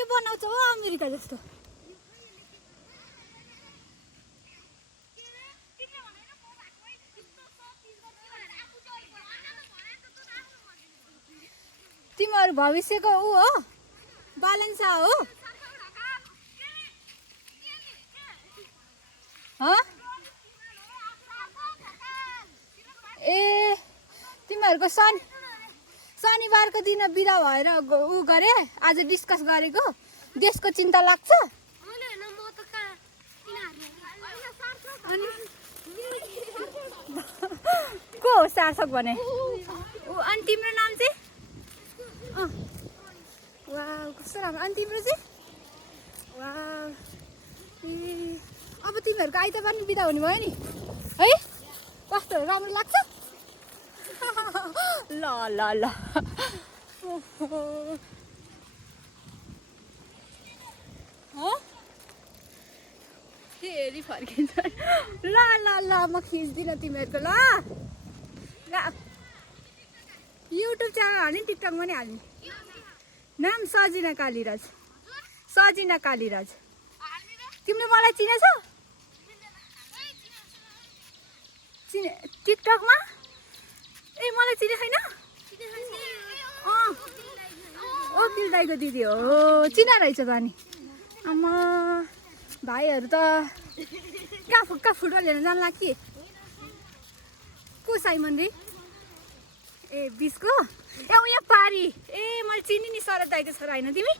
के बनाउँछ हो अमेरिका जस्तो तिमीहरू भविष्यको ऊ हो बालन्सा हो ए तिमीहरूको शनिबारको दिन बिदा भएर ऊ गरे आज डिस्कस गरेको देशको चिन्ता लाग्छ को हो शासक भने अनि तिम्रो नाम चाहिँ वाह कस्तो राम्रो अनि तिम्रो चाहिँ वाह अब तिमीहरूको आइतबार नि बिदा हुने भयो नि है कस्तो राम्रो लाग्छ ल ल ल फेरि फर्किन्छ ल ल ल म खिच्दिनँ तिमीहरूको ल युट्युब च्यानल हाल्ने टिकटकमा नि हाल्ने नाम सजिना कालीराज सजिना कालीराज तिमीले मलाई चिनेछ चिने टिकटकमा ए मलाई चिने छैन अकिल दाइको दिदी हो चिना रहेछ त अनि आमा भाइहरू त कहाँ फुटबल हेर्न जान्ला कि को साइमन रे ए बिसको ए यहाँ पारी ए मैले चिने नि शरद दाइको छोरा होइन तिमी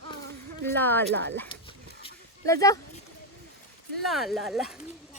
ल ल ल ल जाऊ ल ल ल